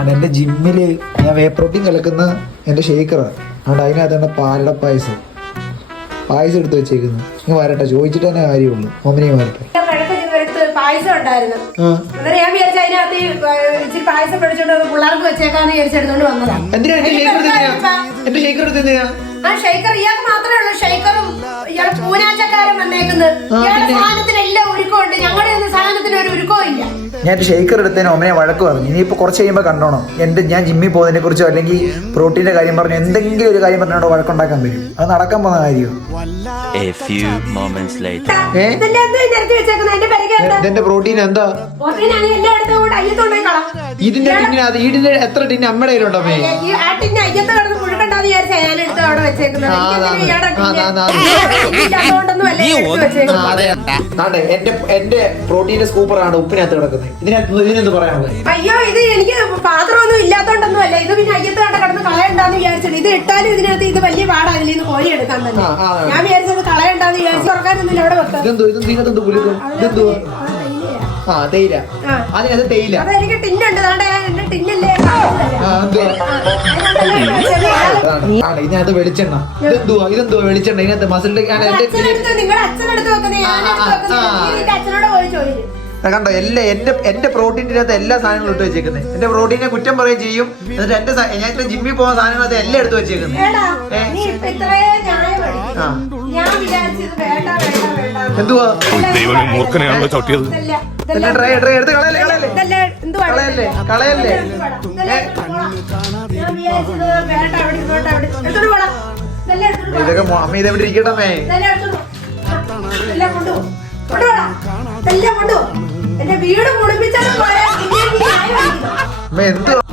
അത് എൻ്റെ ജിമ്മിൽ ഞാൻ വേ പ്രോട്ടീൻ കലക്കുന്ന എൻ്റെ ഷേക്കറാണ്. അതുകൊണ്ട് അതിനകത്താണ് പാലട പായസം എടുത്ത് വെച്ചേക്കുന്നത്. ഇങ്ങനെ വരട്ടെ, ചോദിച്ചിട്ട് തന്നെ കാര്യമുള്ളൂ. മമ്മിനെ വരട്ടെ. പായസം ഉണ്ടായിരുന്നു. ഞാൻ വിചാരിച്ചു അതിനകത്ത് ഇച്ചിരി പായസം പഠിച്ചോണ്ട് പിള്ളേർക്ക് വെച്ചേക്കാന്ന് വിചാരിച്ചെടുത്തോണ്ട് വന്നതാണ്. എന്റെ ഷേക്കർ എടുത്ത് ആ ഷേക്കർ ഇയാൾക്ക് മാത്രമേ ഉള്ളൂ. ഷേക്കറും ഇയാളെ പൂനാച്ചക്കാരൻ വന്നേക്കുന്നത്. ഇയാളുടെ സാധനത്തിനെല്ലാം ഒരുക്കമുണ്ട്. ഞങ്ങളുടെ ഒന്നും സാധനത്തിന് ഒരു ഒരുക്കവും ഇല്ല. ഞാൻ ഷേക്കർ എടുത്തതിന് ഒമ്മനെ വഴക്ക് പറഞ്ഞു. ഇനിയിപ്പോ കുറച്ച് കഴിയുമ്പോൾ കണ്ടോണം ഞാൻ ജിമ്മിൽ പോകുന്നതിനെ കുറിച്ചോ അല്ലെങ്കിൽ പ്രോട്ടീന്റെ കാര്യം പറഞ്ഞു എന്തെങ്കിലും ഒരു കാര്യം പറഞ്ഞോ വഴക്കുണ്ടാക്കാൻ വരും. അത് നടക്കാൻ പോകുന്ന കാര്യം. ഇതിന്റെ പ്രോട്ടീൻ എന്താ? ഇതിന്റെ ഇതിന്റെ എത്ര ടിന്ന് അമ്മയുടെ കയ്യിലുണ്ടോ? എന്റെ പ്രോട്ടീന്റെ സ്കൂപ്പറാണ് ഉപ്പിനകത്ത് കിടക്കുന്നത്. ഇതിനെന്ത് പറയാനുള്ളത്? അയ്യോ, ഇത് എനിക്ക് പാത്രമൊന്നും ഇല്ലാത്തോണ്ടൊന്നും അല്ല. ഇത് പിന്നെ അയ്യത്ത് കണ്ട കിടന്ന് കളയണ്ടാന്ന് വിചാരിച്ചത്. ഇത് ഇട്ടാലും ഇതിനകത്ത് ഇത് വലിയ പാടാകില്ല ഇന്ന് കോഴി എടുക്കാൻ തന്നെ. ഞാൻ വിചാരിച്ചത് കളയണ്ടാന്ന് വിചാരിച്ചു. തുറക്കാനൊന്നുമില്ല അവിടെ വെക്കാം. തേയില. അതിനകത്ത് തേയില. അതെനിക്ക് ടിന്നുണ്ട്. ടിന്നല്ലേ ഇതിനകത്ത് വെളിച്ചെണ്ണ. ഇതെന്തുവാ വെളിച്ചെണ്ണ? ഇതിനകത്ത് മസിലിന്റെ നിങ്ങളുടെ അച്ഛനെടുത്ത് വെക്കുന്നേ. അച്ഛനോട് പോയി ചോദിച്ചു. കണ്ടോ, എന്റെ പ്രോട്ടീൻ്റെ അകത്ത് എല്ലാ സാധനങ്ങളും ഇട്ട് വെച്ചേക്കുന്നത്. എന്റെ പ്രോട്ടീനെ കുറ്റം പറയുകയും ചെയ്യും. എന്നിട്ട് ഞാൻ ജിമ്മിൽ പോകുന്ന സാധനങ്ങളൊക്കെ എല്ലാം എടുത്ത് വെച്ചേക്കുന്നത്. എന്തുവാ മൂർഖനെയാണല്ലോ ചവിട്ടിയത്. എടുത്ത് കളയല്ലേ. ഇതൊക്കെ അമ്മ ഇതെവിടെ ഇരിക്കട്ടമ്മേ. എന്റെ വീട് മുടിപ്പിച്ചാലും എന്തുവാ